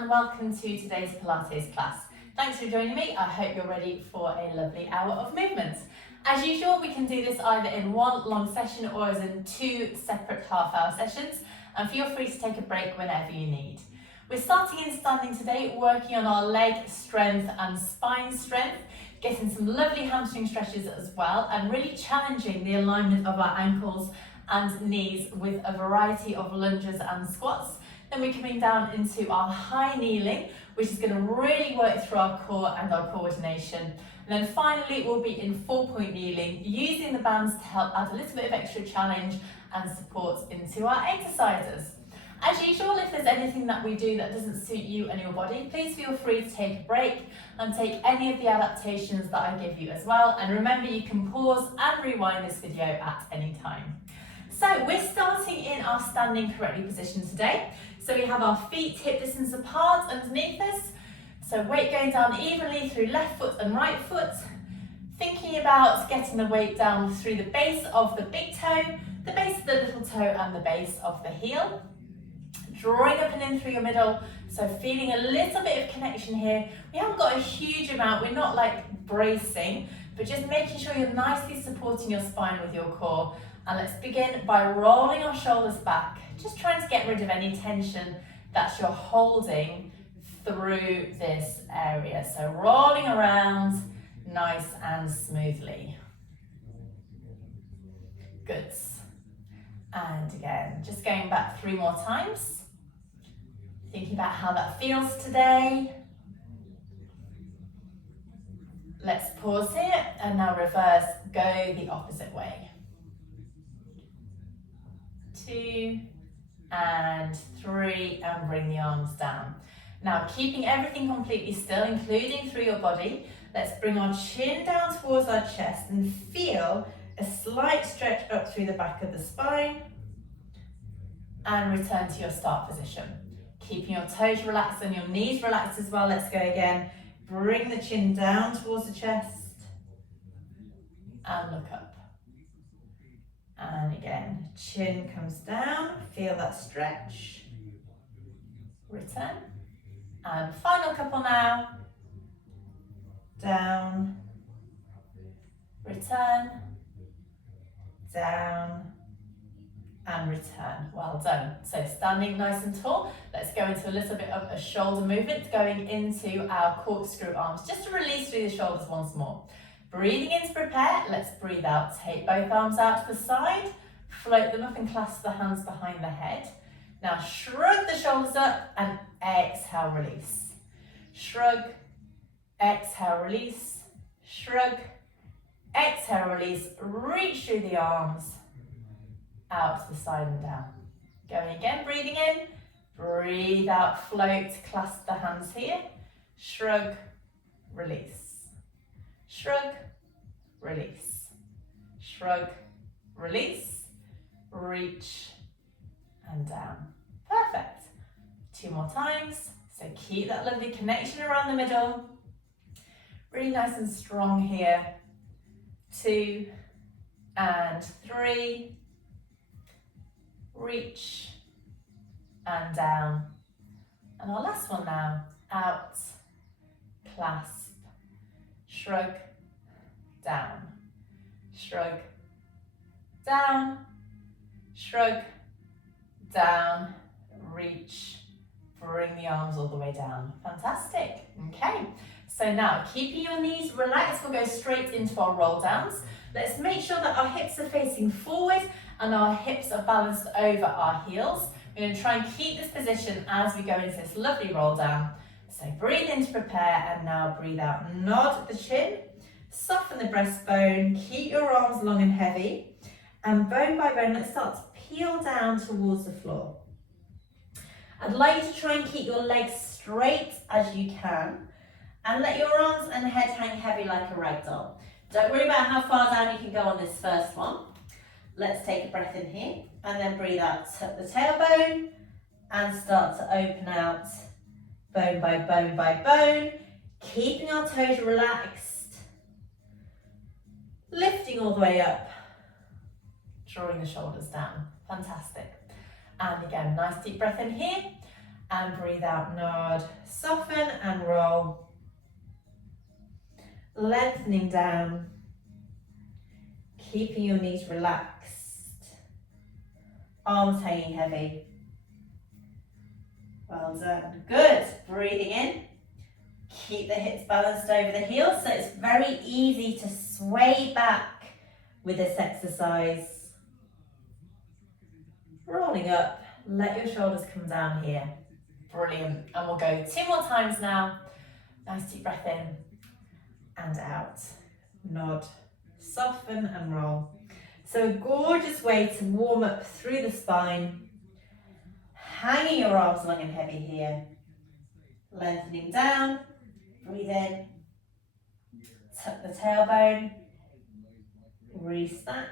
and welcome to today's Pilates class. Thanks for joining me. I hope you're ready for a lovely hour of movement. As usual, we can do this either in one long session or as in two separate half-hour sessions, and feel free to take a break whenever you need. We're starting in standing today, working on our leg strength and spine strength, getting some lovely hamstring stretches as well, and really challenging the alignment of our ankles and knees with a variety of lunges and squats. Then we're coming down into our high kneeling, which is going to really work through our core and our coordination. And then finally, we'll be in 4-point kneeling, using the bands to help add a little bit of extra challenge and support into our exercises. As usual, if there's anything that we do that doesn't suit you and your body, please feel free to take a break and take any of the adaptations that I give you as well. And remember, you can pause and rewind this video at any time. So we're starting in our standing correctly position today. So we have our feet hip distance apart underneath us. So weight going down evenly through left foot and right foot. Thinking about getting the weight down through the base of the big toe, the base of the little toe and the base of the heel. Drawing up and in through your middle, so feeling a little bit of connection here. We haven't got a huge amount, we're not like bracing, but just making sure you're nicely supporting your spine with your core. And let's begin by rolling our shoulders back, just trying to get rid of any tension that you're holding through this area. So rolling around nice and smoothly. Good. And again, just going back 3 more times. Thinking about how that feels today. Let's pause here and now reverse, go the opposite way. 2 and 3 and bring the arms down. Now keeping everything completely still, including through your body, let's bring our chin down towards our chest and feel a slight stretch up through the back of the spine and return to your start position. Keeping your toes relaxed and your knees relaxed as well. Let's go again. Bring the chin down towards the chest and look up. And again, chin comes down, feel that stretch. Return. And final couple now. Down. Return. Down. And return. Well done. So standing nice and tall, let's go into a little bit of a shoulder movement, going into our corkscrew arms, just to release through the shoulders once more. Breathing in to prepare, let's breathe out. Take both arms out to the side, float them up and clasp the hands behind the head. Now shrug the shoulders up and exhale, release. Shrug, exhale, release. Shrug, exhale, release. Reach through the arms, out to the side and down. Going again, breathing in, breathe out, float, clasp the hands here. Shrug, release. Shrug, release. Shrug, release. Reach and down. Perfect. 2 more times. So keep that lovely connection around the middle. Really nice and strong here. 2 and 3. Reach and down. And our last one now. Out, clasp. Shrug, down, shrug, down, shrug, down, reach, bring the arms all the way down. Fantastic. Okay, so now keeping your knees relaxed, we'll go straight into our roll downs. Let's make sure that our hips are facing forward and our hips are balanced over our heels. We're going to try and keep this position as we go into this lovely roll down. So breathe in to prepare and now breathe out. Nod the chin, soften the breastbone, keep your arms long and heavy. And bone by bone, let's start to peel down towards the floor. I'd like you to try and keep your legs straight as you can and let your arms and head hang heavy like a rag doll. Don't worry about how far down you can go on this first one. Let's take a breath in here and then breathe out. Tuck the tailbone and start to open out. Bone by bone by bone, keeping our toes relaxed, lifting all the way up, drawing the shoulders down. Fantastic. And again, nice deep breath in here And breathe out, nod. Soften and roll. Lengthening down. Keeping your knees relaxed. Arms hanging heavy. Well done. Good. Breathing in. Keep the hips balanced over the heels, so it's very easy to sway back with this exercise. Rolling up. Let your shoulders come down here. Brilliant. And we'll go 2 more times now. Nice deep breath in and out. Nod. Soften and roll. So a gorgeous way to warm up through the spine. Hanging your arms long and heavy here. Lengthening down. Breathe in. Tuck the tailbone. Restack.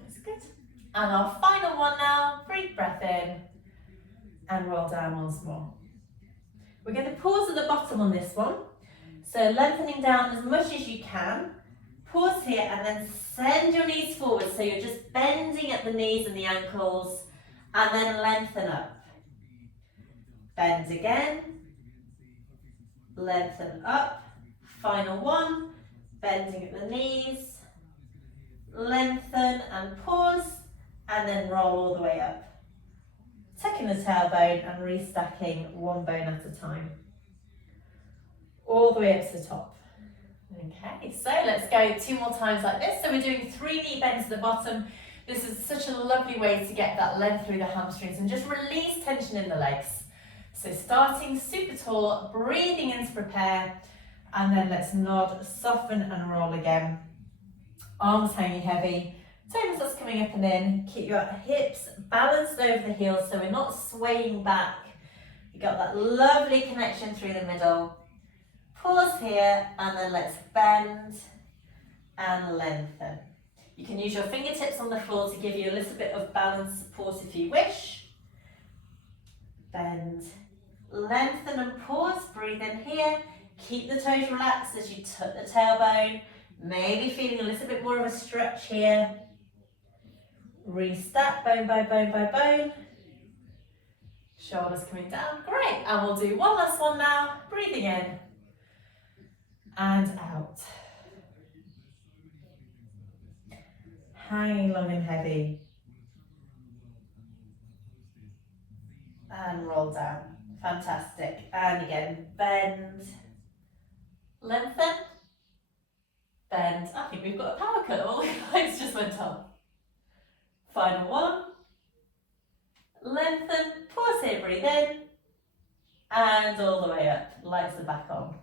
That's good. And our final one now. Breathe breath in and roll down once more. We're going to pause at the bottom on this one. So lengthening down as much as you can. Pause here and then send your knees forward. So you're just bending at the knees and the ankles and then lengthen up. Bend again. Lengthen up. Final one. Bending at the knees. Lengthen and pause and then roll all the way up. Tucking the tailbone and restacking one bone at a time. All the way up to the top. Okay, so let's go 2 more times like this. So we're doing 3 knee bends at the bottom. This is such a lovely way to get that length through the hamstrings and just release tension in the legs. So starting super tall, breathing in to prepare, and then let's nod, soften and roll again. Arms hanging heavy. Toe muscles coming up and in. Keep your hips balanced over the heels so we're not swaying back. You got that lovely connection through the middle. Pause here and then let's bend and lengthen. You can use your fingertips on the floor to give you a little bit of balance support if you wish. Bend, lengthen and pause. Breathe in here. Keep the toes relaxed as you tuck the tailbone. Maybe feeling a little bit more of a stretch here. Restack bone by bone by bone. Shoulders coming down. Great. And we'll do one last one now. Breathing in and out. Hanging long and heavy. And roll down. Fantastic. And again, bend. Lengthen. Bend. I think we've got a power cut. All the lights just went on. Final one. Lengthen. Pause here, breathe in. And all the way up. Lights are back on.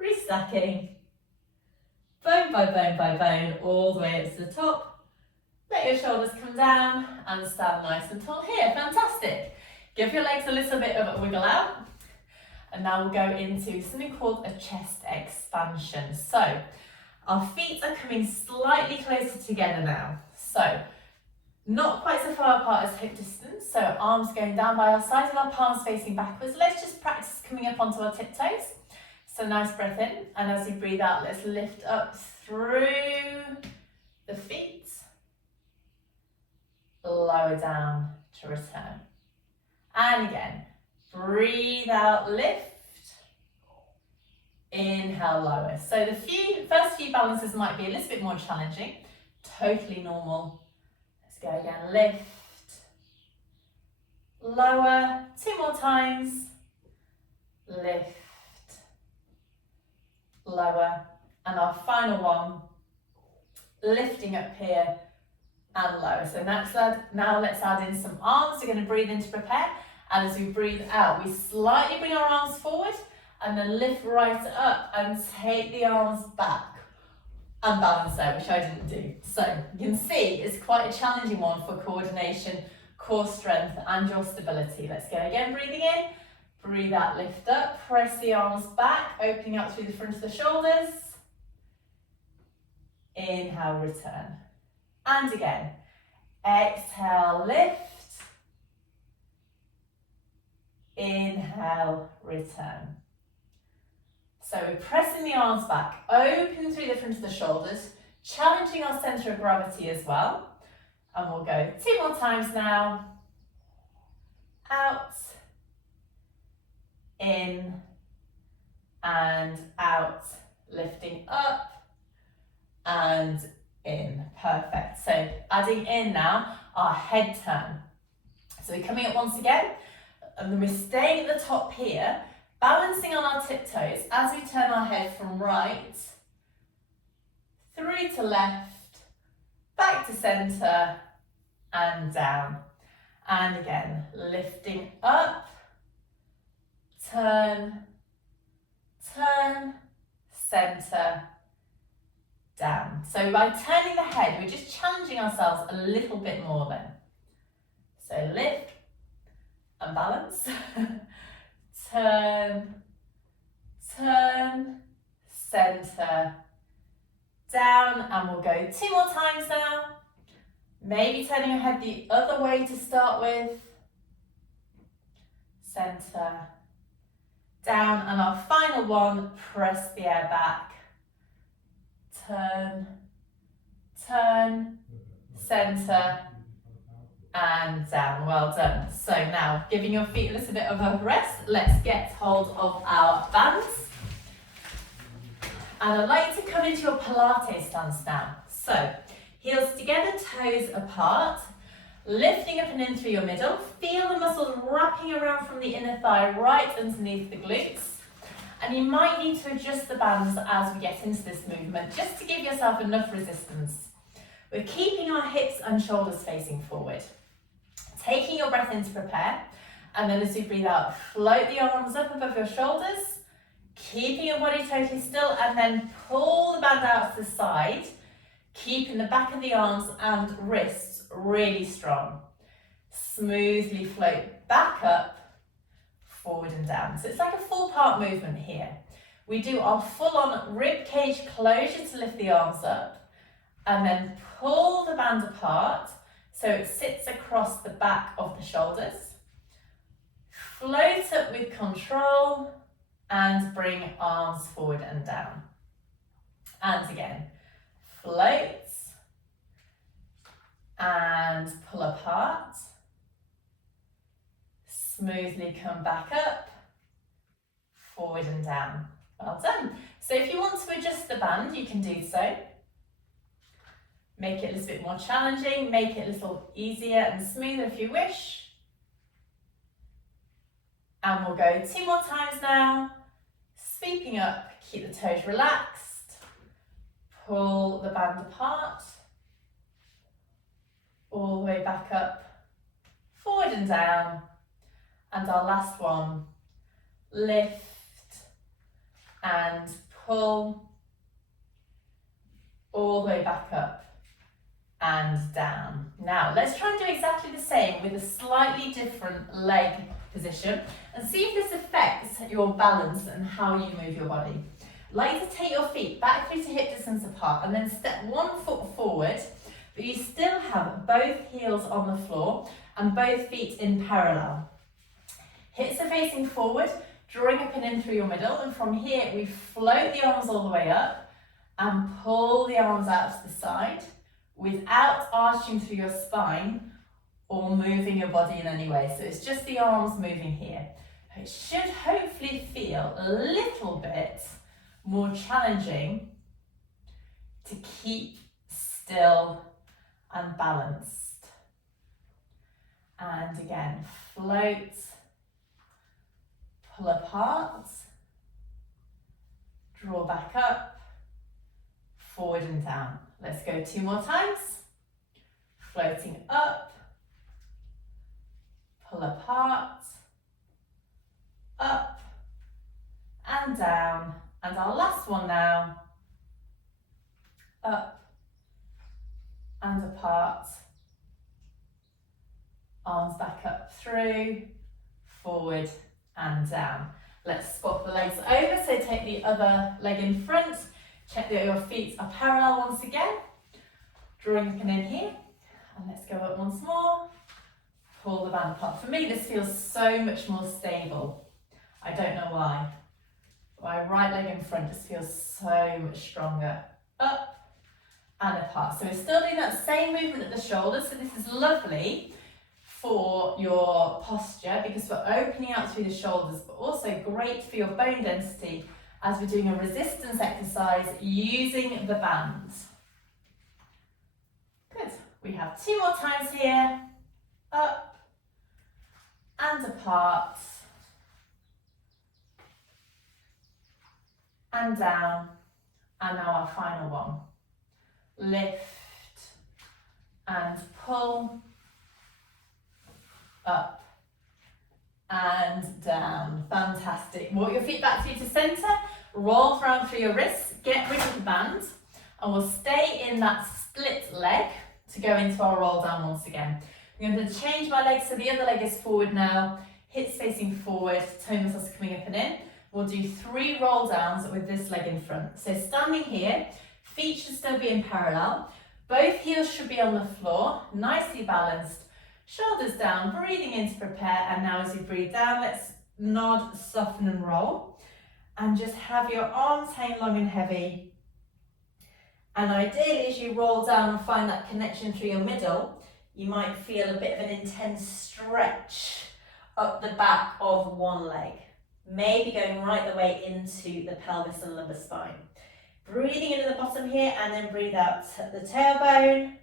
Restacking. Bone by bone by bone, all the way up to the top. Let your shoulders come down and stand nice and tall here. Fantastic. Give your legs a little bit of a wiggle out. And now we'll go into something called a chest expansion. So our feet are coming slightly closer together now. So not quite so far apart as hip distance. So arms going down by our sides and our palms facing backwards. Let's just practice coming up onto our tiptoes. So nice breath in, and as you breathe out, let's lift up through the feet. Lower down to return. And again, breathe out, lift. Inhale, lower. So the first few balances might be a little bit more challenging. Totally normal. Let's go again, lift. Lower, 2 more times. Lift. Lower, and our final one, lifting up here and lower. So now let's add in some arms. We're going to breathe in to prepare, and as we breathe out, we slightly bring our arms forward and then lift right up and take the arms back and balance there, which I didn't do. So you can see it's quite a challenging one for coordination, core strength and your stability. Let's go again, breathing in. Breathe out, lift up, press the arms back, opening up through the front of the shoulders. Inhale, return. And again, exhale, lift. Inhale, return. So we're pressing the arms back, open through the front of the shoulders, challenging our centre of gravity as well. And we'll go 2 more times now. Out, in, and out. Lifting up and in. Perfect. So adding in now our head turn. So we're coming up once again, and then we're staying at the top here, balancing on our tiptoes as we turn our head from right through to left, back to centre, and down. And again, lifting up, turn, turn, centre, down. So by turning the head, we're just challenging ourselves a little bit more then. So lift and balance, turn, turn, centre, down, and we'll go 2 more times now. Maybe turning your head the other way to start with. Centre, down, and our final one, press the air back. Turn, turn, centre, and down. Well done. So now, giving your feet a little bit of a rest, let's get hold of our bands. And I'd like to come into your Pilates stance now. So, heels together, toes apart, lifting up and in through your middle. Feel the muscles wrapping around from the inner thigh right underneath the glutes. And you might need to adjust the bands as we get into this movement, just to give yourself enough resistance. We're keeping our hips and shoulders facing forward. Taking your breath in to prepare, and then as you breathe out, float the arms up above your shoulders, keeping your body totally still, and then pull the band out to the side, keeping the back of the arms and wrists really strong. Smoothly float back up, forward and down. So it's like a full part movement here. We do our full on rib cage closure to lift the arms up, and then pull the band apart so it sits across the back of the shoulders. Float up with control and bring arms forward and down. And again, float and pull apart. Smoothly come back up, forward and down. Well done. So if you want to adjust the band, you can do so. Make it a little bit more challenging, make it a little easier and smoother if you wish. And we'll go 2 more times now. Sweeping up, keep the toes relaxed. Pull the band apart. All the way back up, forward and down. And our last one, lift and pull all the way back up and down. Now let's try and do exactly the same with a slightly different leg position and see if this affects your balance and how you move your body. I'd like to take your feet back through to hip distance apart and then step 1 foot forward, but you still have both heels on the floor and both feet in parallel. Hips are facing forward, drawing up and in through your middle, and from here we float the arms all the way up and pull the arms out to the side without arching through your spine or moving your body in any way. So it's just the arms moving here. It should hopefully feel a little bit more challenging to keep still and balanced. And again, float, pull apart, draw back up, forward and down. Let's go 2 more times. Floating up, pull apart, up and down. And our last one now, up and apart, arms back up through, forward and down. Let's swap the legs over, so take the other leg in front, check that your feet are parallel once again, drawing up and in here, and let's go up once more, pull the band apart. For me this feels so much more stable, I don't know why. My right leg in front just feels so much stronger. Up and apart. So we're still doing that same movement at the shoulders, so this is lovely for your posture because we're opening out through the shoulders, but also great for your bone density as we're doing a resistance exercise using the bands. Good. We have 2 more times here. Up and apart. And down. And now our final one. Lift and pull. Up and down. Fantastic. Walk your feet back through to centre. Roll around through your wrists. Get rid of the band. And we'll stay in that split leg to go into our roll down once again. I'm going to change my leg so the other leg is forward now. Hips facing forward. Toe muscles coming up and in. We'll do 3 roll downs with this leg in front. So standing here, feet should still be in parallel. Both heels should be on the floor, nicely balanced. Shoulders down, breathing in to prepare. And now as you breathe down, let's nod, soften and roll. And just have your arms hang long and heavy. And ideally, as you roll down and find that connection through your middle, you might feel a bit of an intense stretch up the back of one leg. Maybe going right the way into the pelvis and lumbar spine. Breathing into the bottom here and then breathe out the tailbone.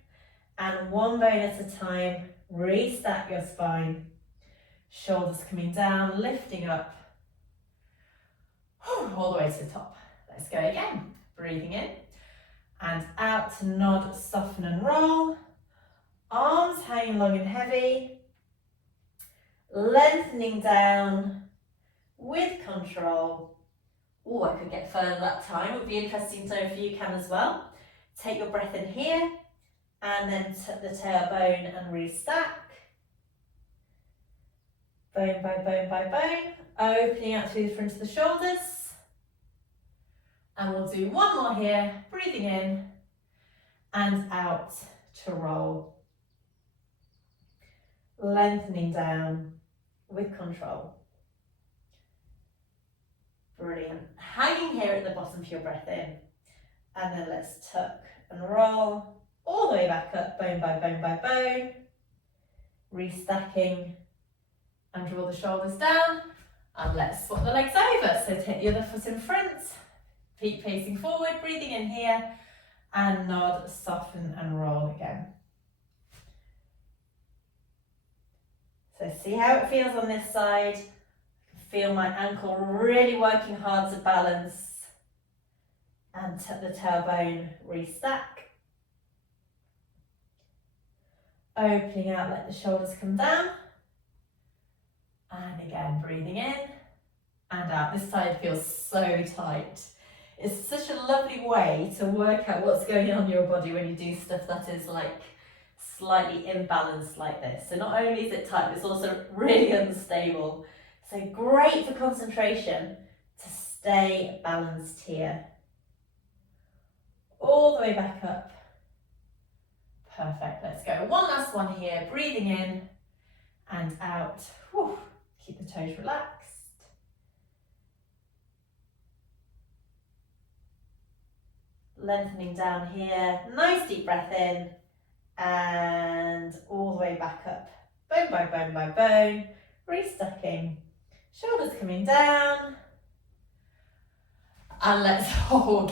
And one bone at a time, restack your spine. Shoulders coming down, lifting up. All the way to the top. Let's go again. Breathing in and out to nod, soften and roll. Arms hanging long and heavy. Lengthening down with control. Oh, I could get further that time. It would be interesting to know if you can as well. Take your breath in here and then tuck the tailbone and restack. Bone by bone by bone. Opening out through the front of the shoulders. And we'll do 1 more here. Breathing in and out to roll. Lengthening down with control. Brilliant. Hanging here at the bottom for your breath in. And then let's tuck and roll all the way back up, bone by bone by bone. Restacking and draw the shoulders down. And let's swap the legs over. So take the other foot in front, feet facing forward, breathing in here. And nod, soften and roll again. So see how it feels on this side. Feel my ankle really working hard to balance. And tuck the tailbone, restack. Opening out, let the shoulders come down. And again, breathing in and out. This side feels so tight. It's such a lovely way to work out what's going on in your body when you do stuff that is like slightly imbalanced like this. So not only is it tight, but it's also really unstable. So great for concentration to stay balanced here. All the way back up. Perfect, let's go. One last one here, breathing in and out. Whew. Keep the toes relaxed. Lengthening down here, nice deep breath in and all the way back up. Bone by bone by bone, restacking. Shoulders coming down. And let's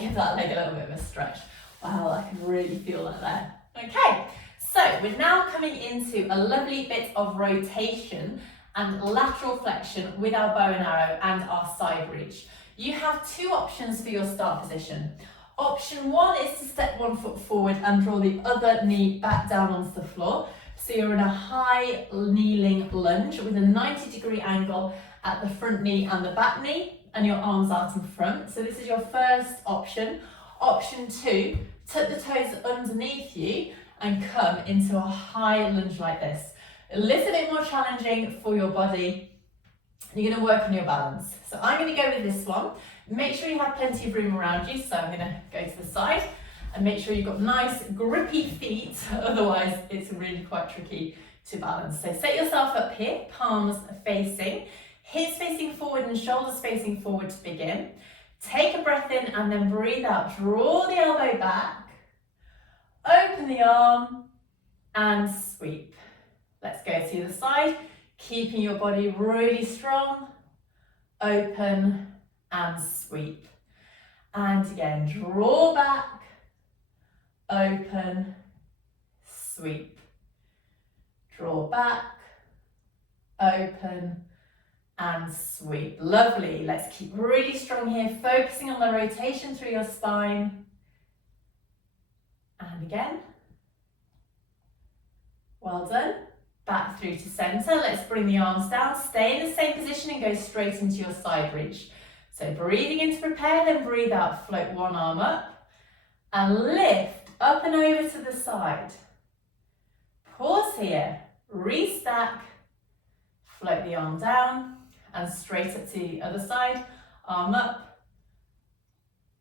give that leg a little bit of a stretch. Wow, I can really feel that there. Okay, so we're now coming into a lovely bit of rotation and lateral flexion with our bow and arrow and our side reach. You have 2 options for your start position. Option 1 is to step 1 foot forward and draw the other knee back down onto the floor. So you're in a high kneeling lunge with a 90-degree angle at the front knee and the back knee, and your arms out in front. So this is your first option. Option 2, tuck the toes underneath you and come into a high lunge like this. A little bit more challenging for your body. You're going to work on your balance. So I'm going to go with this one. Make sure you have plenty of room around you. So I'm going to go to the side and make sure you've got nice grippy feet. Otherwise it's really quite tricky to balance. So set yourself up here, palms facing, hips facing forward and shoulders facing forward to begin. Take a breath in and then breathe out. Draw the elbow back. open the arm and sweep. Let's go to the other side, keeping your body really strong, open and sweep. And again, draw back, open, sweep. Draw back, open and sweep. Lovely. Let's keep really strong here, focusing on the rotation through your spine. And again. Well done. Back through to center. Let's bring the arms down. Stay in the same position and go straight into your side reach. So breathing in to prepare, then breathe out. Float one arm up and lift up and over to the side. Pause here. Restack. Float the arm down and straight up to the other side. Arm up.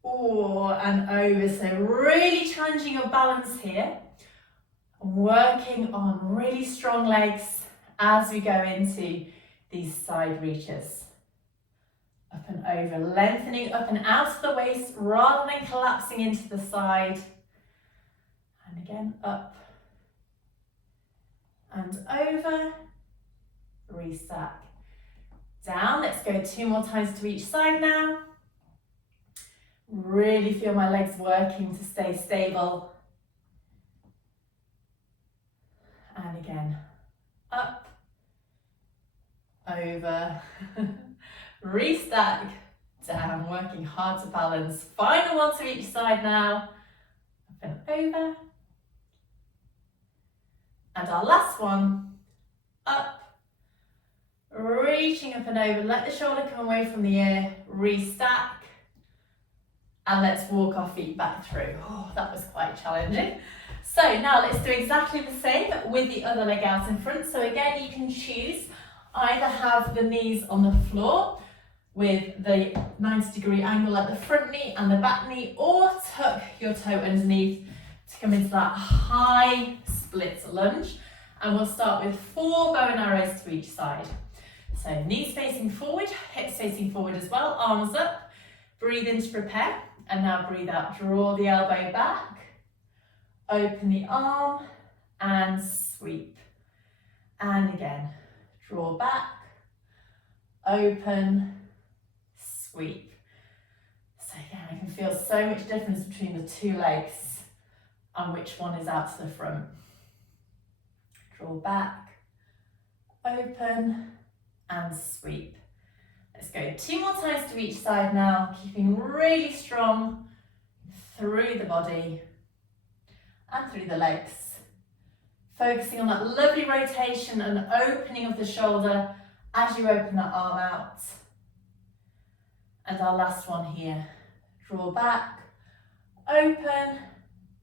And over. So really challenging your balance here. Working on really strong legs as we go into these side reaches. Up and over, lengthening up and out of the waist rather than collapsing into the side. And again, up and over. Restack. Down. Let's go 2 more times to each side now. Really feel my legs working to stay stable. And again, up, over, restack, down, working hard to balance. Final one to each side now, up and over. And our last one, up, reaching up and over, let the shoulder come away from the ear, restack, and let's walk our feet back through. Oh, that was quite challenging. So now let's do exactly the same with the other leg out in front. So again, you can choose either have the knees on the floor with the 90-degree angle at the front knee and the back knee, or tuck your toe underneath to come into that high split lunge. And we'll start with 4 bow and arrows to each side. So knees facing forward, hips facing forward as well, arms up, breathe in to prepare, and now breathe out, draw the elbow back. Open the arm and sweep. And again, draw back, open, sweep. So again, I can feel so much difference between the 2 legs and which one is out to the front. Draw back, open and sweep. Let's go 2 more times to each side now, keeping really strong through the body and through the legs. Focusing on that lovely rotation and opening of the shoulder as you open that arm out. And our last one here. Draw back, open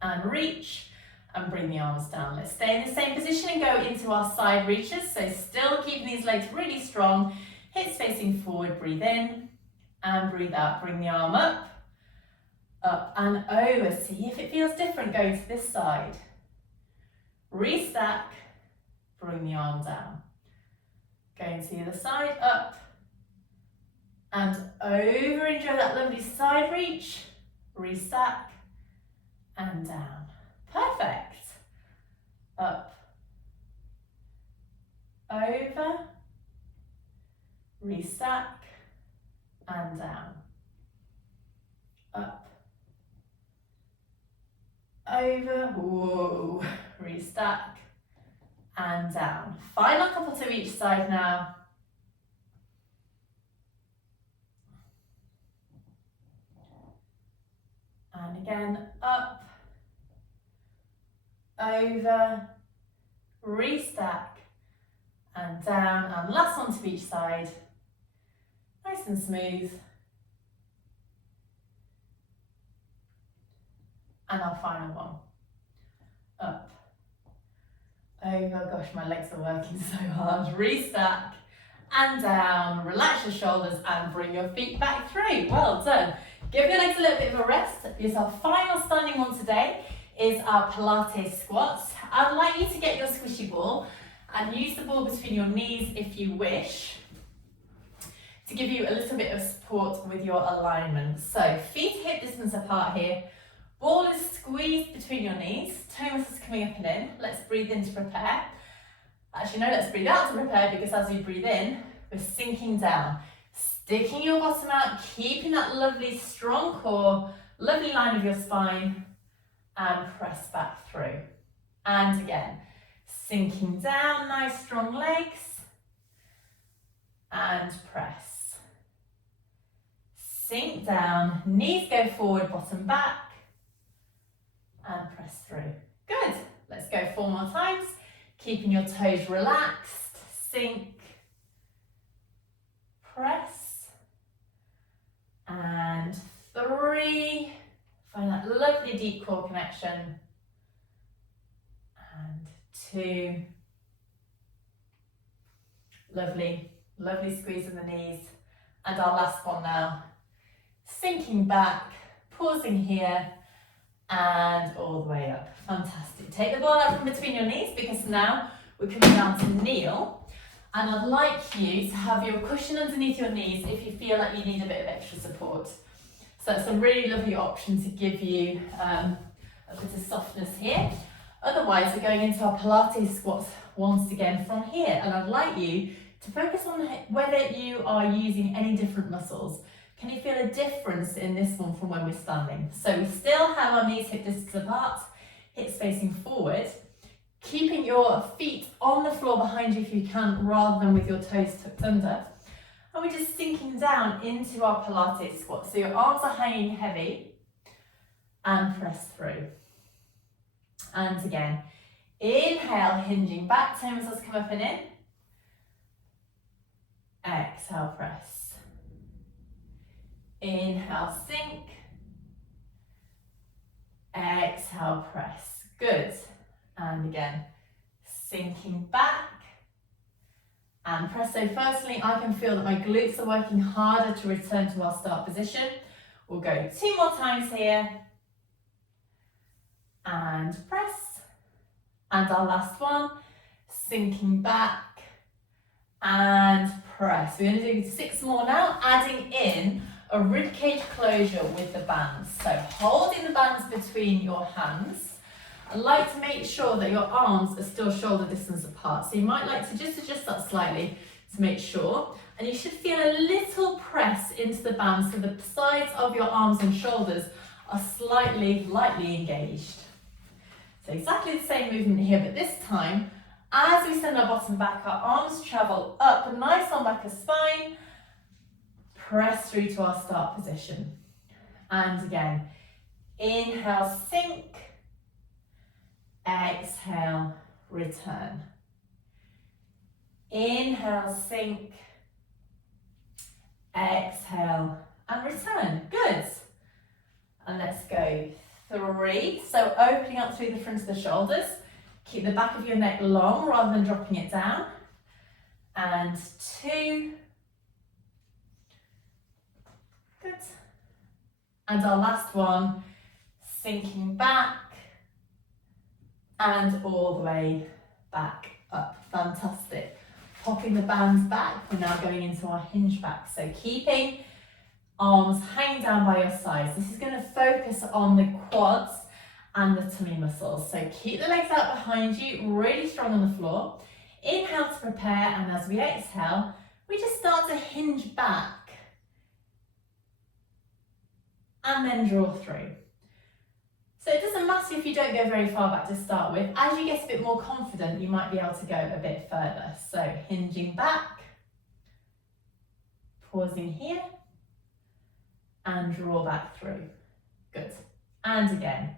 and reach and bring the arms down. Let's stay in the same position and go into our side reaches. So still keeping these legs really strong. Hips facing forward, breathe in and breathe out. Bring the arm up and over. See if it feels different going to this side. Restack, bring the arm down. Going to the other side, up and over. Enjoy that lovely side reach. Restack and down. Perfect. Up, over, restack and down. Up, over, whoa, restack and down. Final couple to each side now. And again, up, over, restack and down. And last one to each side. Nice and smooth. And our final one. Up, over, gosh, my legs are working so hard. Restack and down. Relax your shoulders and bring your feet back through. Well done. Give your legs a little bit of a rest because our final standing one today is our Pilates squats. I'd like you to get your squishy ball and use the ball between your knees if you wish to give you a little bit of support with your alignment. So feet hip distance apart here. Ball is squeezed between your knees, toe muscles coming up and in. Let's breathe in to prepare. Actually, no, let's breathe out to prepare, because as we breathe in, we're sinking down. Sticking your bottom out, keeping that lovely strong core, lovely line of your spine, and press back through. And again, sinking down, nice strong legs, and press. Sink down, knees go forward, bottom back, and press through. Good. Let's go 4 more times. Keeping your toes relaxed, sink, press, and 3. Find that lovely deep core connection, and 2. Lovely, lovely squeeze in the knees. And our last one now. Sinking back, pausing here, and all the way up. Fantastic. Take the ball out from between your knees, because now we're coming down to kneel. And I'd like you to have your cushion underneath your knees if you feel like you need a bit of extra support. So that's a really lovely option to give you a bit of softness here. Otherwise, we're going into our Pilates squats once again from here. And I'd like you to focus on whether you are using any different muscles. Can you feel a difference in this one from when we're standing? So we still have our knees hip distance apart, hips facing forward, keeping your feet on the floor behind you if you can, rather than with your toes tucked under. And we're just sinking down into our Pilates squat. So your arms are hanging heavy, and press through. And again, inhale, hinging back, toe muscles come up and in. Exhale, press. Inhale, sink. Exhale, press. Good. And again, sinking back and press. So firstly, I can feel that my glutes are working harder to return to our start position. We'll go 2 more times here. And press. And our last one, sinking back and press. We're going to do 6 more now, adding in a ribcage closure with the bands. So holding the bands between your hands. I like to make sure that your arms are still shoulder distance apart. So you might like to just adjust that slightly to make sure. And you should feel a little press into the bands so the sides of your arms and shoulders are slightly, lightly engaged. So exactly the same movement here, but this time, as we send our bottom back, our arms travel up, nice on back of spine, press through to our start position. And again, inhale, sink, exhale, return. Inhale, sink, exhale, and return. Good. And let's go 3. So opening up through the front of the shoulders. Keep the back of your neck long rather than dropping it down. And 2. Good. And our last one, sinking back and all the way back up. Fantastic. Popping the bands back, we're now going into our hinge back. So keeping arms hanging down by your sides. This is going to focus on the quads and the tummy muscles. So keep the legs out behind you, really strong on the floor. Inhale to prepare, and as we exhale, we just start to hinge back and then draw through. So it doesn't matter if you don't go very far back to start with. As you get a bit more confident, you might be able to go a bit further. So hinging back, pausing here, and draw back through. Good. And again,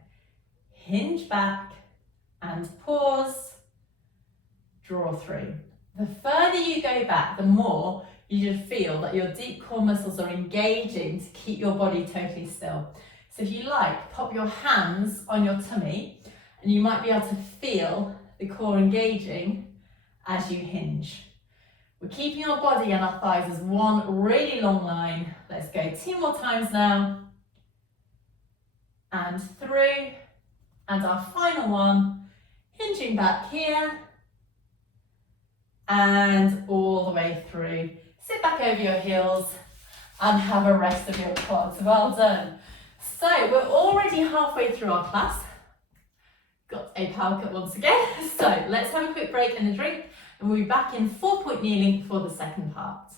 hinge back and pause, draw through. The further you go back, the more you should feel that your deep core muscles are engaging to keep your body totally still. So if you like, pop your hands on your tummy and you might be able to feel the core engaging as you hinge. We're keeping our body and our thighs as one really long line. Let's go 2 more times now. And through. And our final one, hinging back here. And all the way through. Sit back over your heels and have a rest of your quads. Well done. So we're already halfway through our class. Got a power cut once again. So let's have a quick break and a drink, and we'll be back in 4-point kneeling for the second part.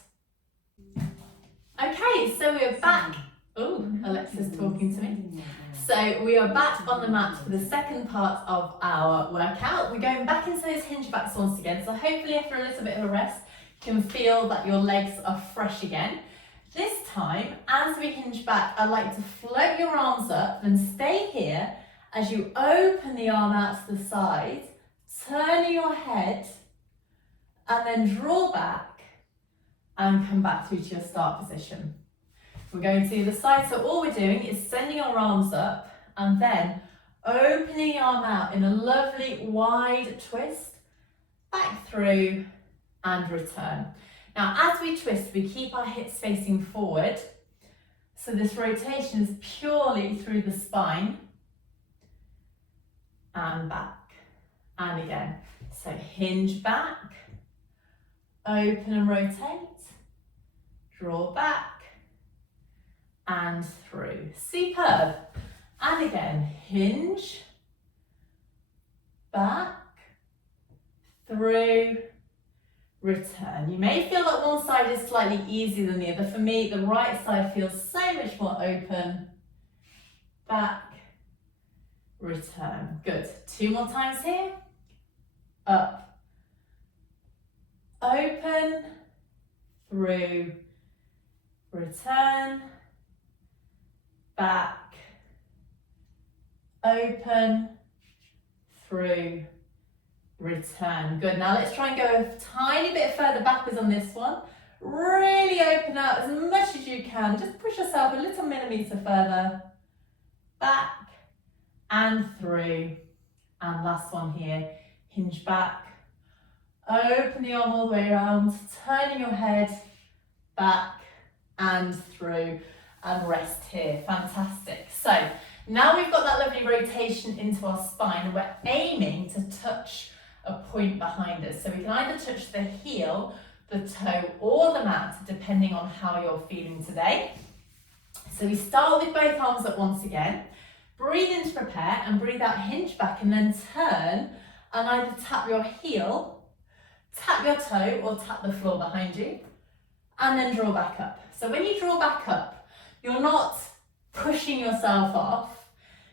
Okay, so we are back. Oh, Alexa's talking to me. So we are back on the mat for the second part of our workout. We're going back into those hinge backs once again. So hopefully after a little bit of a rest, you can feel that your legs are fresh again. This time, as we hinge back, I'd like to float your arms up and stay here as you open the arm out to the side, turn your head, and then draw back and come back through to your start position. We're going to the side, so all we're doing is sending our arms up and then opening the arm out in a lovely wide twist, back through and return. Now, as we twist, we keep our hips facing forward. So this rotation is purely through the spine and back and again. So hinge back, open and rotate, draw back and through. Superb. And again, hinge, back, through, return. You may feel that one side is slightly easier than the other. For me, the right side feels so much more open. Back, return. Good. 2 more times here. Up, open, through, return, back, open, through, return. Good. Now let's try and go a tiny bit further backwards on this one. Really open out as much as you can. Just push yourself a little millimetre further. Back and through. And last one here. Hinge back. Open the arm all the way around. Turning your head back and through. And rest here. Fantastic. So now we've got that lovely rotation into our spine. We're aiming to touch a point behind us. So we can either touch the heel, the toe, or the mat, depending on how you're feeling today. So we start with both arms up once again. Breathe in to prepare and breathe out, hinge back, and then turn and either tap your heel, tap your toe, or tap the floor behind you, and then draw back up. So when you draw back up, you're not pushing yourself off.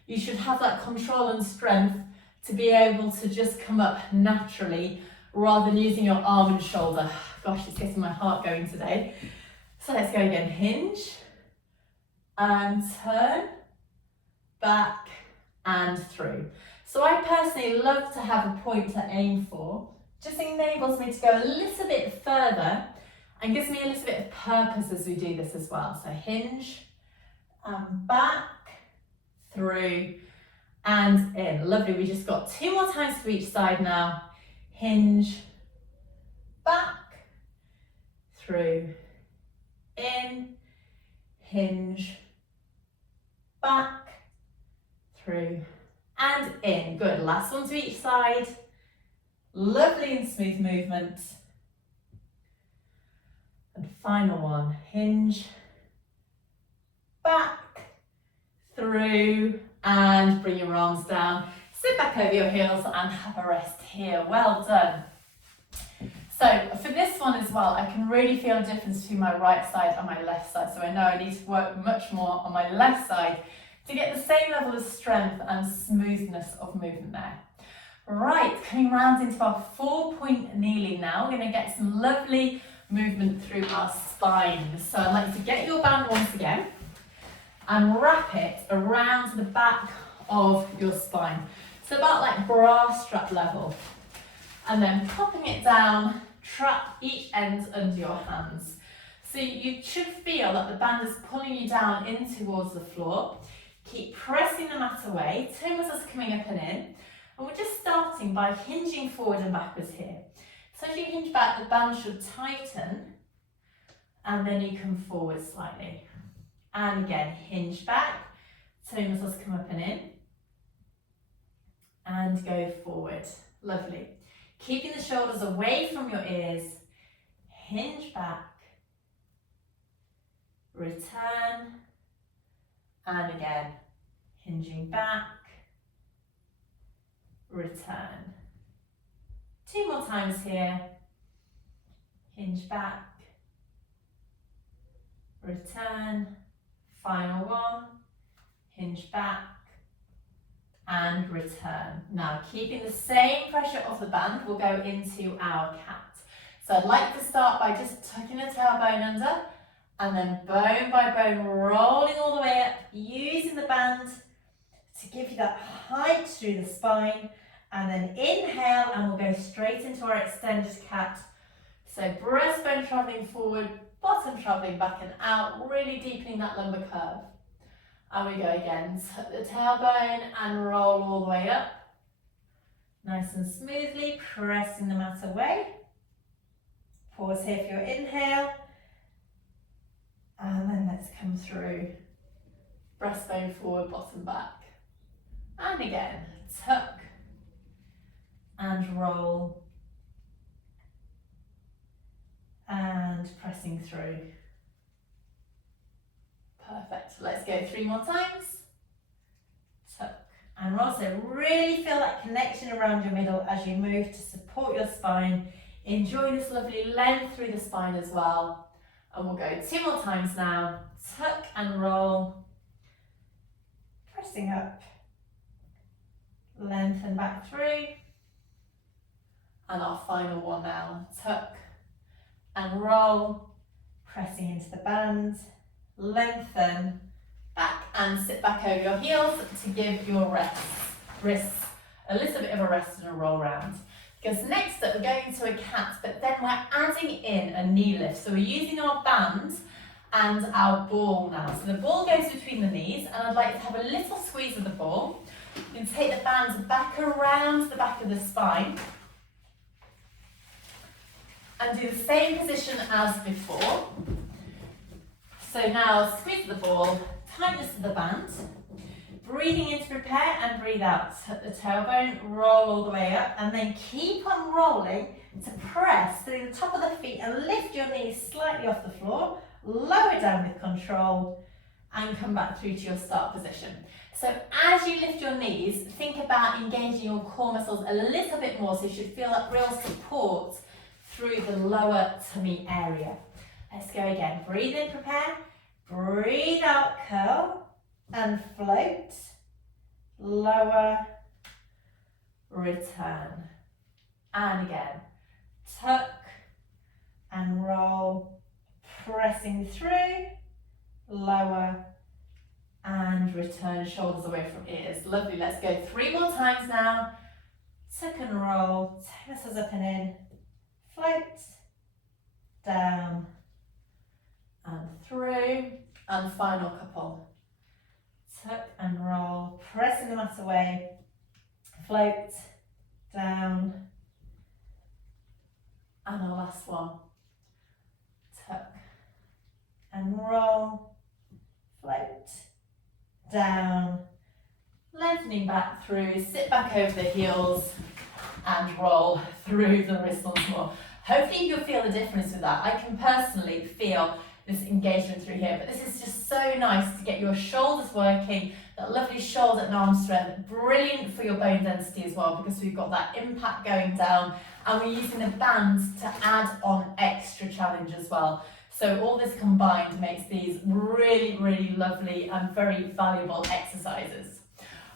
You should have that control and strength to be able to just come up naturally rather than using your arm and shoulder. Gosh, it's getting my heart going today. So let's go again. Hinge and turn, back and through. So I personally love to have a point to aim for. Just enables me to go a little bit further and gives me a little bit of purpose as we do this as well. So hinge and back, through and in. Lovely. We just got 2 more times to each side now. Hinge, back, through, in, hinge, back, through and in. Good. Last one to each side. Lovely and smooth movement. And final one. Hinge, back, through, and bring your arms down. Sit back over your heels and have a rest here. Well done. So for this one as well, I can really feel a difference between my right side and my left side. So I know I need to work much more on my left side to get the same level of strength and smoothness of movement there. Right, coming round into our 4-point kneeling now. We're going to get some lovely movement through our spine. So I'd like to get your band once again and wrap it around the back of your spine. So about like bra strap level. And then popping it down, trap each end under your hands. So you should feel that the band is pulling you down in towards the floor. Keep pressing the mat away, toe muscles coming up and in. And we're just starting by hinging forward and backwards here. So as you hinge back, the band should tighten and then you come forward slightly. And again, hinge back, toe muscles come up and in. And go forward. Lovely. Keeping the shoulders away from your ears. Hinge back. Return. and again, hinging back, return. 2 more times here, hinge back, return, final one, hinge back, and return. Now, keeping the same pressure of the band, we'll go into our cat. So I'd like to start by just tucking the tailbone under, and then bone by bone, rolling all the way up, using the band to give you that height through the spine, and then inhale, and we'll go straight into our extended cat. So breastbone traveling forward, bottom traveling back and out, really deepening that lumbar curve. And we go again, tuck the tailbone and roll all the way up. Nice and smoothly, pressing the mat away. Pause here for your inhale. And then let's come through. Breastbone forward, bottom back. And again, tuck and roll. And pressing through. Perfect. Let's go 3 more times. Tuck and roll. So really feel that connection around your middle as you move to support your spine. Enjoy this lovely length through the spine as well. And we'll go 2 more times now. Tuck and roll. Pressing up. Lengthen back through. And our final one now. Tuck and roll. Pressing into the band. Lengthen back and sit back over your heels to give your wrists a little bit of a rest and a roll round. Because next up we're going to a cat, but then we're adding in a knee lift. So we're using our band and our ball now. So the ball goes between the knees, and I'd like to have a little squeeze of the ball. You can take the band back around the back of the spine and do the same position as before. So now squeeze the ball, tightness to the band, breathing in to prepare and breathe out. Tuck the tailbone, roll all the way up, and then keep on rolling to press through the top of the feet and lift your knees slightly off the floor, lower down with control, and come back through to your start position. So as you lift your knees, think about engaging your core muscles a little bit more, so you should feel that real support through the lower tummy area. Let's go again. Breathe in, prepare. Breathe out, curl and float. Lower, return. And again. Tuck and roll. Pressing through. Lower and return. Shoulders away from ears. Lovely. Let's go 3 more times now. Tuck and roll. Toes up and in. Float. Down. And through, and final couple. Tuck and roll, pressing the mat away, float, down, and our last one. Tuck and roll, float, down, lengthening back through, sit back over the heels, and roll through the wrists once more. Hopefully you'll feel the difference with that. I can personally feel this engagement through here, but this is just so nice to get your shoulders working, that lovely shoulder and arm strength, brilliant for your bone density as well, because we've got that impact going down, and we're using the bands to add on extra challenge as well. So all this combined makes these really, really lovely and very valuable exercises.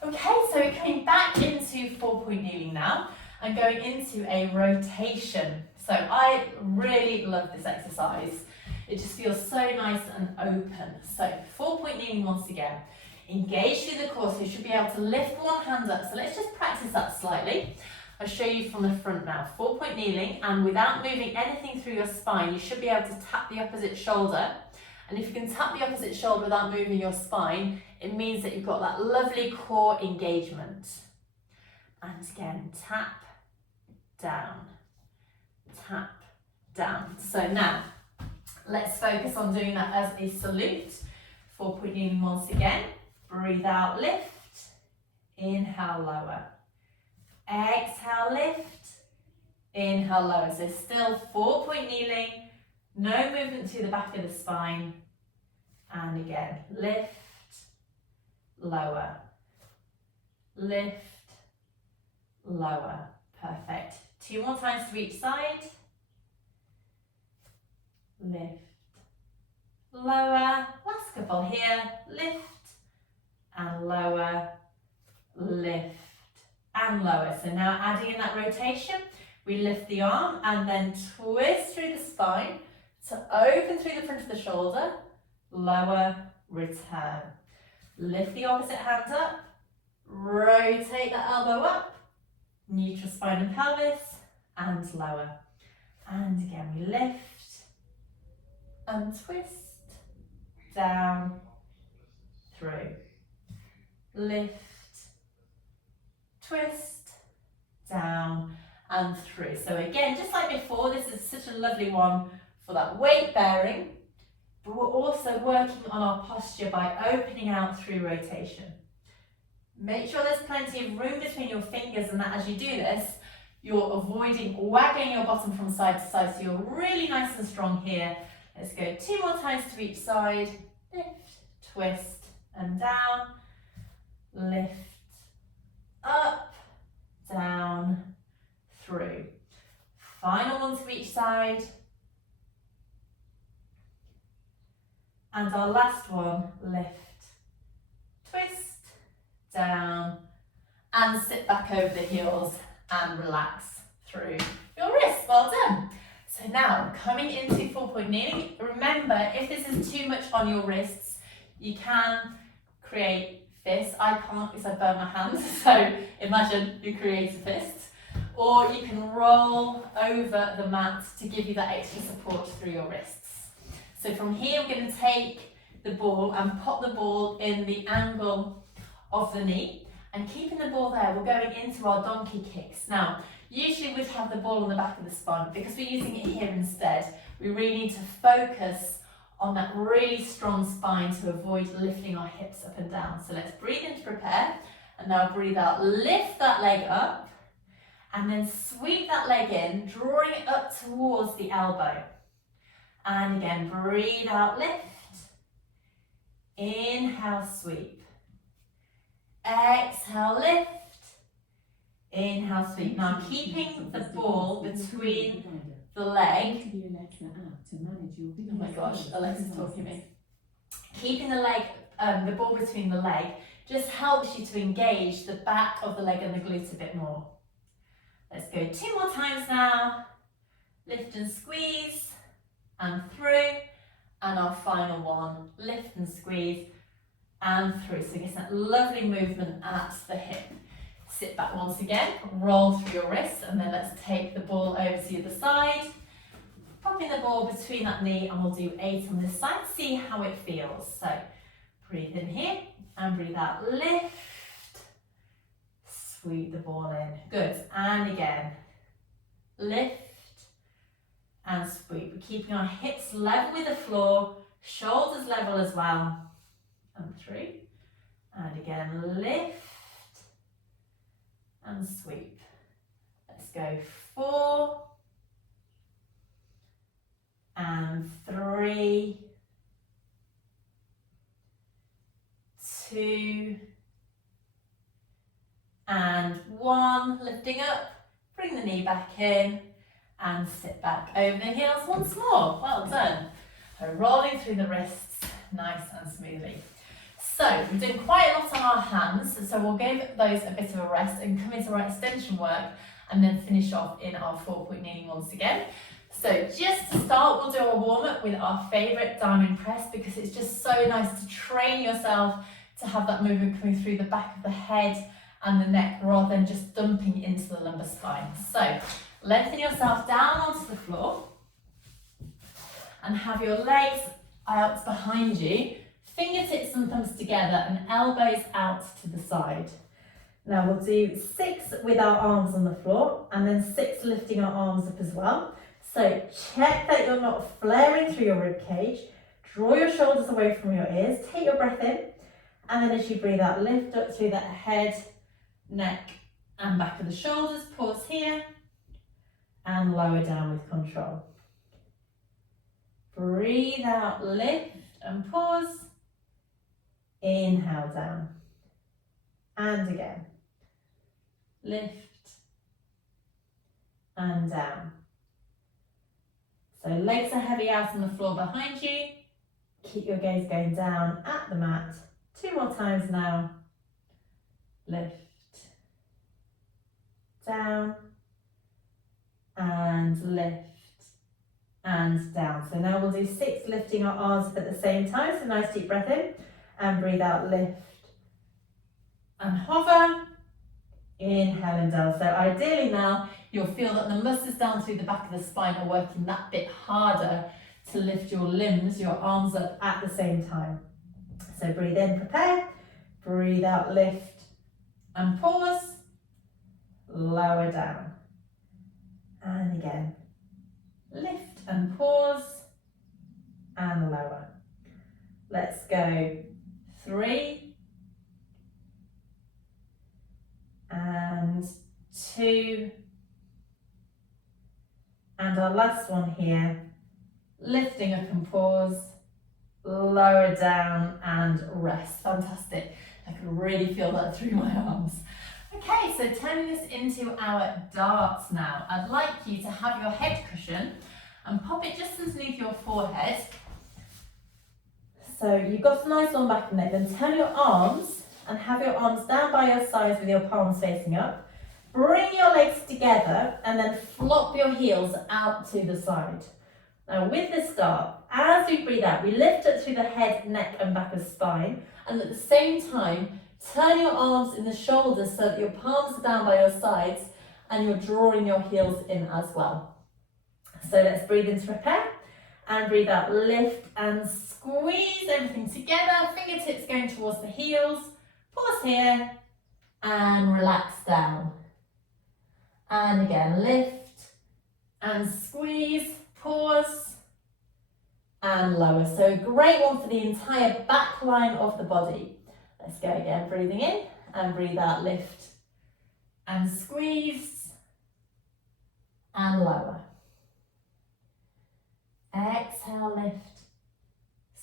Okay, so we're coming back into 4-point kneeling now, and going into a rotation. So I really love this exercise. It just feels so nice and open. So 4-point kneeling once again. Engage through the core, so you should be able to lift one hand up. So let's just practice that slightly. I'll show you from the front now. 4-point kneeling, and without moving anything through your spine, you should be able to tap the opposite shoulder. And if you can tap the opposite shoulder without moving your spine, it means that you've got that lovely core engagement. And again, tap, down, tap, down. So now, let's focus on doing that as a salute. 4-point kneeling once again. Breathe out, lift. Inhale, lower. Exhale, lift. Inhale, lower. So still 4-point kneeling. No movement to the back of the spine. And again, lift. lower, lift, lower. Perfect. 2 more times to each side. Lift, lower. Last couple here. Lift and lower, lift and lower. So now adding in that rotation, we lift the arm and then twist through the spine to open through the front of the shoulder, lower, return. Lift the opposite hand up, rotate the elbow up, neutral spine and pelvis, and lower. And again, we lift and twist, down, through. Lift, twist, down, and through. So again, just like before, this is such a lovely one for that weight bearing, but we're also working on our posture by opening out through rotation. Make sure there's plenty of room between your fingers and that as you do this, you're avoiding wagging your bottom from side to side, so you're really nice and strong here. Let's go 2 more times to each side. Lift, twist, and down. Lift, up, down, through. Final one to each side. And our last one, lift, twist, down, and sit back over the heels and relax through your wrists. Well done. So now, coming into 4-point kneeling, remember, if this is too much on your wrists, you can create fists. I can't because I burn my hands, so imagine you create a fist. Or you can roll over the mat to give you that extra support through your wrists. So from here, we're going to take the ball and pop the ball in the angle of the knee. And keeping the ball there, we're going into our donkey kicks. Now, usually we'd have the ball on the back of the spine, but because we're using it here instead, we really need to focus on that really strong spine to avoid lifting our hips up and down. So let's breathe in to prepare, and now breathe out, lift that leg up, and then sweep that leg in, drawing it up towards the elbow. And again, breathe out, lift, inhale, sweep, exhale, lift, inhale, sweep. Now keeping the ball between the leg. Oh my gosh, Alexa's talking to me. Keeping the leg, the ball between the leg just helps you to engage the back of the leg and the glute a bit more. Let's go 2 more times now. Lift and squeeze and through. And our final one, lift and squeeze and through. So get that lovely movement at the hip. Sit back once again, roll through your wrists, and then let's take the ball over to the other side. Popping the ball between that knee, and we'll do 8 on this side. See how it feels. So breathe in here and breathe out. Lift, sweep the ball in. Good. And again, lift and sweep. We're keeping our hips level with the floor, shoulders level as well. And through. And again, lift and sweep. Let's go 4 and 3, 2 and 1. Lifting up, bring the knee back in and sit back over the heels once more. Well done. So rolling through the wrists nice and smoothly. So we've done quite a lot on our hands, so we'll give those a bit of a rest and come into our extension work and then finish off in our 4-point kneeling once again. So just to start, we'll do a warm-up with our favourite diamond press, because it's just so nice to train yourself to have that movement coming through the back of the head and the neck rather than just dumping into the lumbar spine. So lengthen yourself down onto the floor and have your legs out behind you, fingertips and thumbs together and elbows out to the side. Now we'll do 6 with our arms on the floor and then 6 lifting our arms up as well. So check that you're not flaring through your rib cage. Draw your shoulders away from your ears. Take your breath in, and then as you breathe out, lift up through that head, neck and back of the shoulders. Pause here and lower down with control. Breathe out, lift and pause. Inhale down and again. Lift and down. So legs are heavy out on the floor behind you. Keep your gaze going down at the mat. 2 more times now. Lift, down, and lift, and down. So now we'll do 6 lifting our arms up at the same time. So nice deep breath in, and breathe out, lift, and hover. Inhale and down. So ideally now, you'll feel that the muscles down through the back of the spine are working that bit harder to lift your limbs, your arms up at the same time. So breathe in, prepare, breathe out, lift, and pause, lower down, and again, lift and pause, and lower. Let's go 3, and 2, and our last one here, lifting up and pause, lower down and rest. Fantastic. I can really feel that through my arms. Okay, so turning this into our darts now. I'd like you to have your head cushion and pop it just underneath your forehead. So you've got a nice long back and neck, then turn your arms and have your arms down by your sides with your palms facing up. Bring your legs together and then flop your heels out to the side. Now with this dart, as we breathe out, we lift up through the head, neck and back of spine, and at the same time, turn your arms in the shoulders so that your palms are down by your sides and you're drawing your heels in as well. So let's breathe in to prepare and breathe out, lift and squeeze everything together, fingertips going towards the heels, pause here and relax down. And again, lift and squeeze, pause and lower. So a great one for the entire back line of the body. Let's go again, breathing in and breathe out, lift and squeeze and lower. Exhale, lift,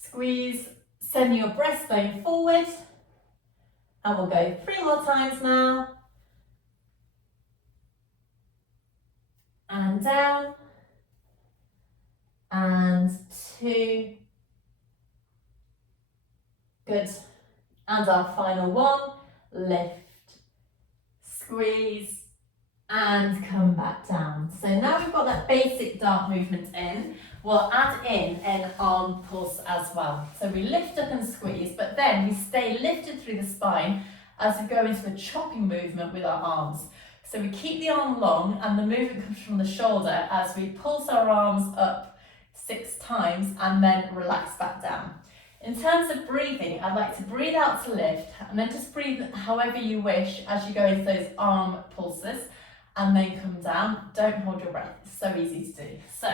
squeeze, send your breastbone forward, and we'll go 3 more times now. And down, and 2, good, and our final one, lift, squeeze, and come back down. So now we've got that basic dart movement in, we'll add in an arm pulse as well. So we lift up and squeeze, but then we stay lifted through the spine as we go into a chopping movement with our arms. So we keep the arm long and the movement comes from the shoulder as we pulse our arms up 6 times and then relax back down. In terms of breathing, I'd like to breathe out to lift and then just breathe however you wish as you go into those arm pulses and then come down. Don't hold your breath, it's so easy to do. So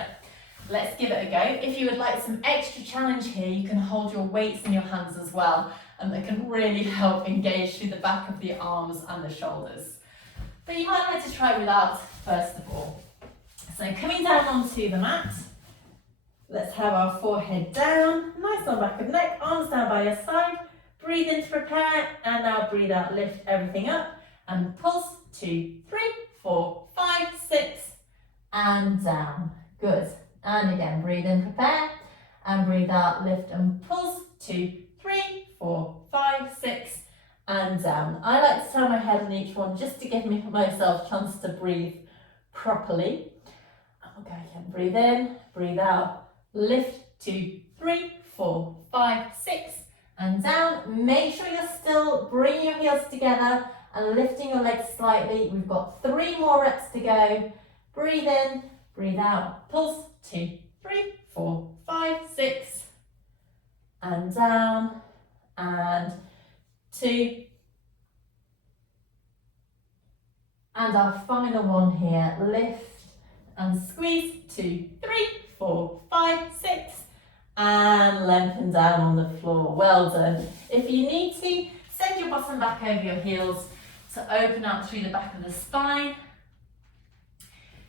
let's give it a go. If you would like some extra challenge here, you can hold your weights in your hands as well, and they can really help engage through the back of the arms and the shoulders. But you might like to try without first of all. So coming down onto the mat, let's have our forehead down, nice on back of neck, arms down by your side, breathe in to prepare, and now breathe out, lift everything up, and pulse, 2, 3, 4, 5, 6, and down, good. And again, breathe in, prepare, and breathe out, lift and pulse, 2, 3, 4, 5, 6, and down. I like to turn my head on each one just to give myself a chance to breathe properly. And we'll go again, breathe in, breathe out, lift, 2, 3, 4, 5, 6, and down. Make sure you're still bringing your heels together and lifting your legs slightly. We've got 3 more reps to go. Breathe in, breathe out, pulse, 2, 3, 4, 5, 6, and down, and 2, and our final one here, lift and squeeze, 2, 3, 4, 5, 6, and lengthen down on the floor. Well done. If you need to, send your bottom back over your heels to open out through the back of the spine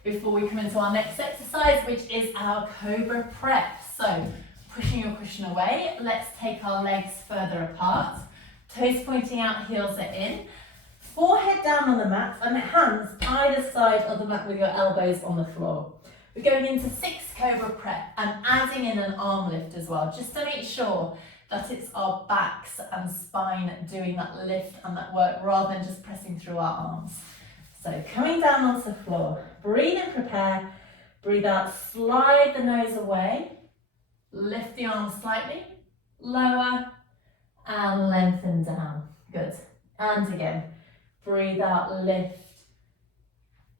before we come into our next exercise, which is our cobra prep. So pushing your cushion away, let's take our legs further apart, toes pointing out, heels are in, forehead down on the mat and hands either side of the mat with your elbows on the floor. We're going into 6 cobra prep and adding in an arm lift as well, just to make sure that it's our backs and spine doing that lift and that work rather than just pressing through our arms. So coming down onto the floor, breathe in, prepare, breathe out, slide the nose away, lift the arms slightly, lower and lengthen down. Good. And again, breathe out, lift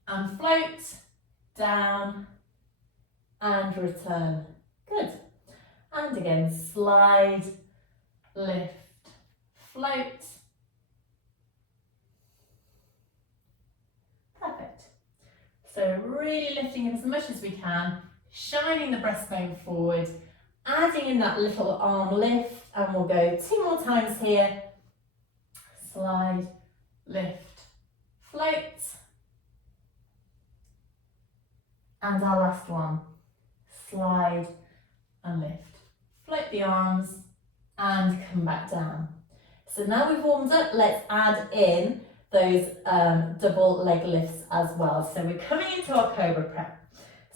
and float, down and return. Good. And again, slide, lift, float. Perfect. So really lifting as much as we can, shining the breastbone forward, adding in that little arm lift, and we'll go 2 more times here. Slide, lift, float. And our last one, slide and lift. Float the arms and come back down. So now we've warmed up, let's add in those double leg lifts as well. So we're coming into our cobra prep.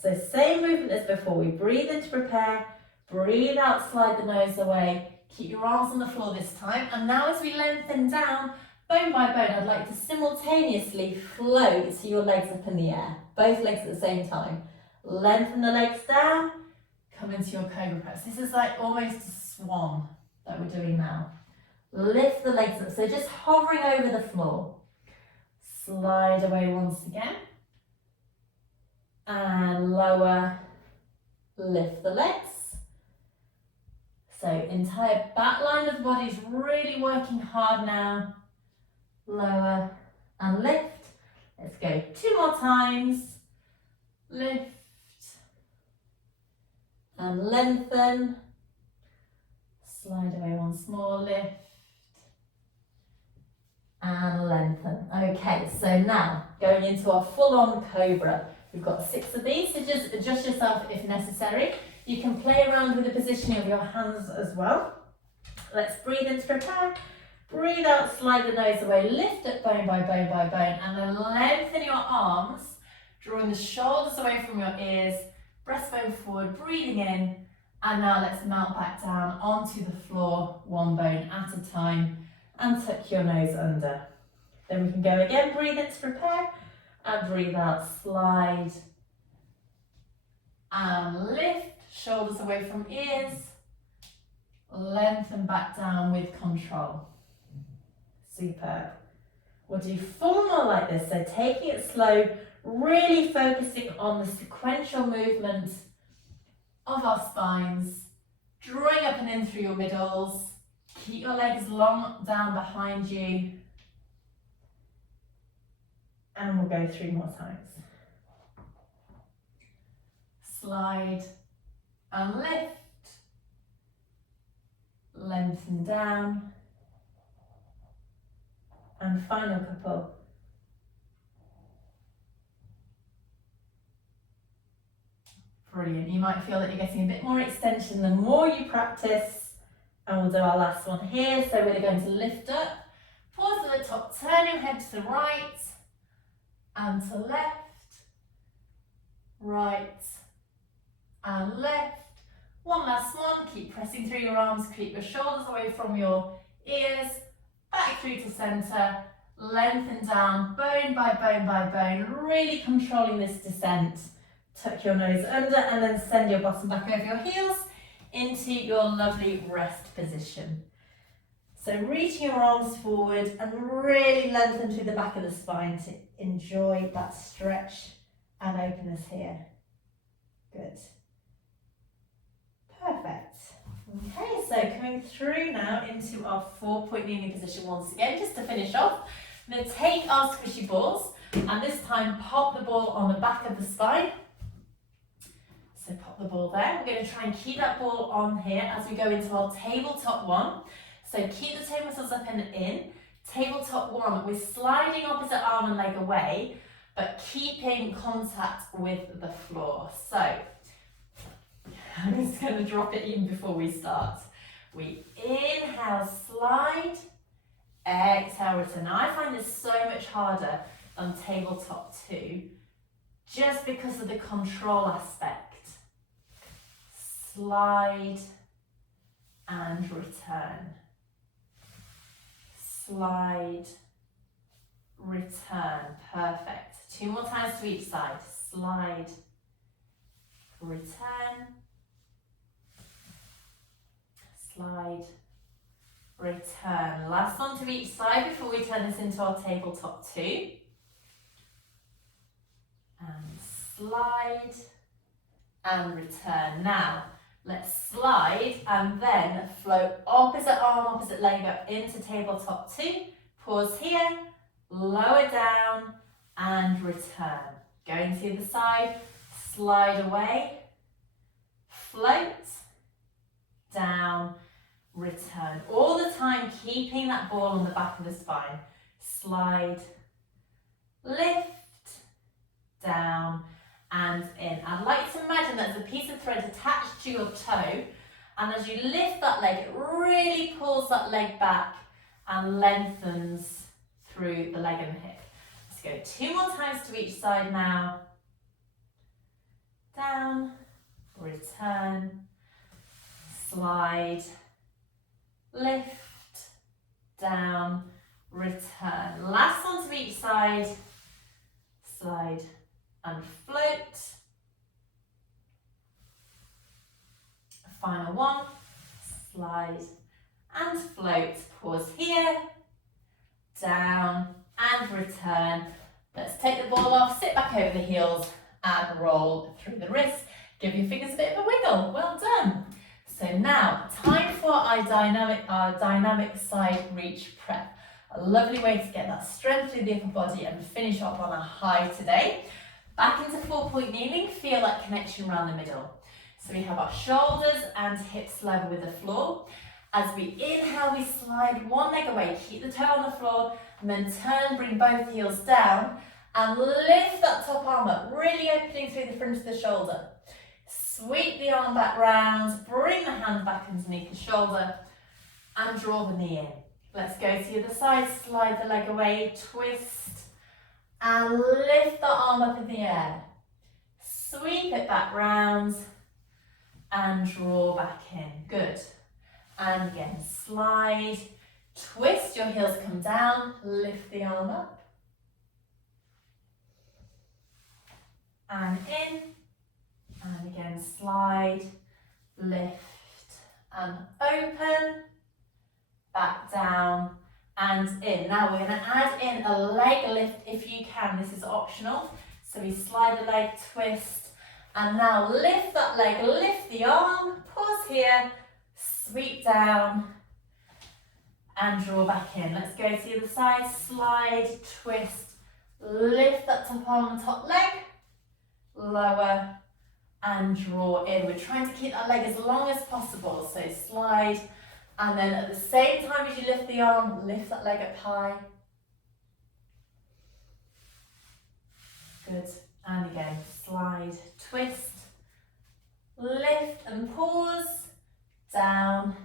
So same movement as before, we breathe in to prepare, breathe out, slide the nose away, keep your arms on the floor this time. And now as we lengthen down, bone by bone, I'd like to simultaneously float your legs up in the air, both legs at the same time. Lengthen the legs down, come into your cobra press. This is like almost a swan that we're doing now. Lift the legs up, so just hovering over the floor. Slide away once again. And lower, lift the legs. So entire back line of the body is really working hard now. Lower and lift. Let's go 2 more times. Lift and lengthen. Slide away once more, lift and lengthen. Okay, so now going into our full-on cobra. We've got 6 of these, so just adjust yourself if necessary. You can play around with the positioning of your hands as well. Let's breathe in to prepare. Breathe out, slide the nose away, lift up bone by bone by bone, and then lengthen your arms, drawing the shoulders away from your ears, breastbone forward, breathing in, and now let's melt back down onto the floor, 1 bone at a time, and tuck your nose under. Then we can go again, breathe in to prepare, and breathe out, slide, and lift, shoulders away from ears, lengthen back down with control. Superb. We'll do 4 more like this, so taking it slow, really focusing on the sequential movement of our spines, drawing up and in through your middles, keep your legs long down behind you, and we'll go 3 more times. Slide and lift, lengthen down, and final couple. Brilliant. You might feel that you're getting a bit more extension the more you practice. And we'll do our last one here. So we're going to lift up, pause at the top, turn your head to the right and to left, right and left. One last one. Keep pressing through your arms, keep your shoulders away from your ears, back through to center, lengthen down, bone by bone by bone, really controlling this descent. Tuck your nose under and then send your bottom back over your heels into your lovely rest position. So reaching your arms forward and really lengthen through the back of the spine to enjoy that stretch and openness here. Good. Perfect. Okay, so coming through now into our 4-point kneeling position once again, just to finish off. I'm going to take our squishy balls and this time pop the ball on the back of the spine. So pop the ball there. We're going to try and keep that ball on here as we go into our tabletop 1. So keep the toe muscles up and in. Tabletop 1, we're sliding opposite arm and leg away, but keeping contact with the floor. So I'm just going to drop it even before we start. We inhale, slide, Exhale, return. Now I find this so much harder on tabletop 2, just because of the control aspect. Slide and return. Slide, return. Perfect. 2 more times to each side. Slide, return. Slide, return. Last one to each side before we turn this into our tabletop 2. And slide and return. Now, let's slide and then float opposite arm, opposite leg up into tabletop 2. Pause here, lower down and return. Going to the side, slide away, float, down, return. All the time keeping that ball on the back of the spine. Slide, lift, down and in. I'd like to imagine there's a piece of thread attached to your toe, and as you lift that leg, it really pulls that leg back and lengthens through the leg and the hip. Let's go 2 more times to each side now. Down, return, slide, lift, down, return. Last one to each side. Slide and float. Final one. Slide and float. Pause here. Down and return. Let's take the ball off, sit back over the heels and roll through the wrists. Give your fingers a bit of a wiggle. Well done. So now, time for our dynamic side reach prep. A lovely way to get that strength through the upper body and finish off on a high today. Back into 4-point kneeling, feel that connection around the middle. So we have our shoulders and hips level with the floor. As we inhale, we slide one leg away, keep the toe on the floor, and then turn, bring both heels down, and lift that top arm up, really opening through the front of the shoulder. Sweep the arm back round, bring the hand back underneath the shoulder, and draw the knee in. Let's go to the other side, slide the leg away, twist, and lift the arm up in the air. Sweep it back round, and draw back in. Good. And again, slide, twist, your heels come down, lift the arm up, and in, and again, slide, lift, and open, back down, and in. Now we're going to add in a leg lift if you can. This is optional. So we slide the leg, twist, and now lift that leg, lift the arm, pause here, sweep down, and draw back in. Let's go to the other side, slide, twist, lift that top arm, top leg, lower, and draw in. We're trying to keep that leg as long as possible. So slide, and then at the same time as you lift the arm, lift that leg up high. Good. And again, slide, twist, lift and pause, down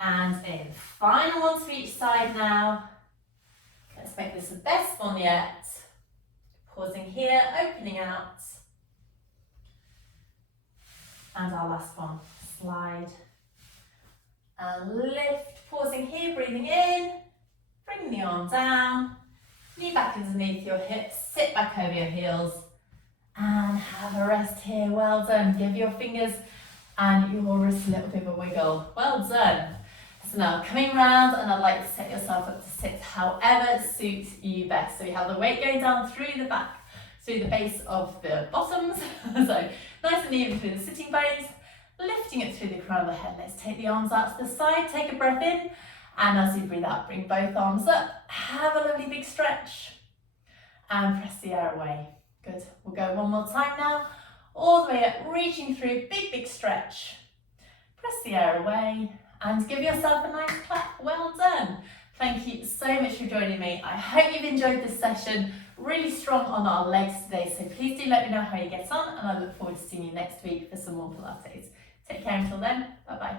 and in. Final one to each side now. Let's make this the best one yet. Pausing here, opening out. And our last one, slide and lift, pausing here, breathing in, bring the arm down, knee back underneath your hips, sit back over your heels, and have a rest here. Well done. Give your fingers and your wrists a little bit of a wiggle. Well done. So now coming round, and I'd like to set yourself up to sit however suits you best. So you have the weight going down through the back, through the base of the bottoms, so nice and even through the sitting bones, lifting it through the crown of the head. Let's take the arms out to the side, take a breath in, and as you breathe out, bring both arms up, have a lovely big stretch, and press the air away. Good, we'll go one more time now, all the way up, reaching through, big stretch, press the air away, and give yourself a nice clap. Well done. Thank you so much for joining me. I hope you've enjoyed this session. Really strong on our legs today, so please do let me know how you get on, and I look forward to seeing you next week for some more Pilates. Take care until then, bye bye.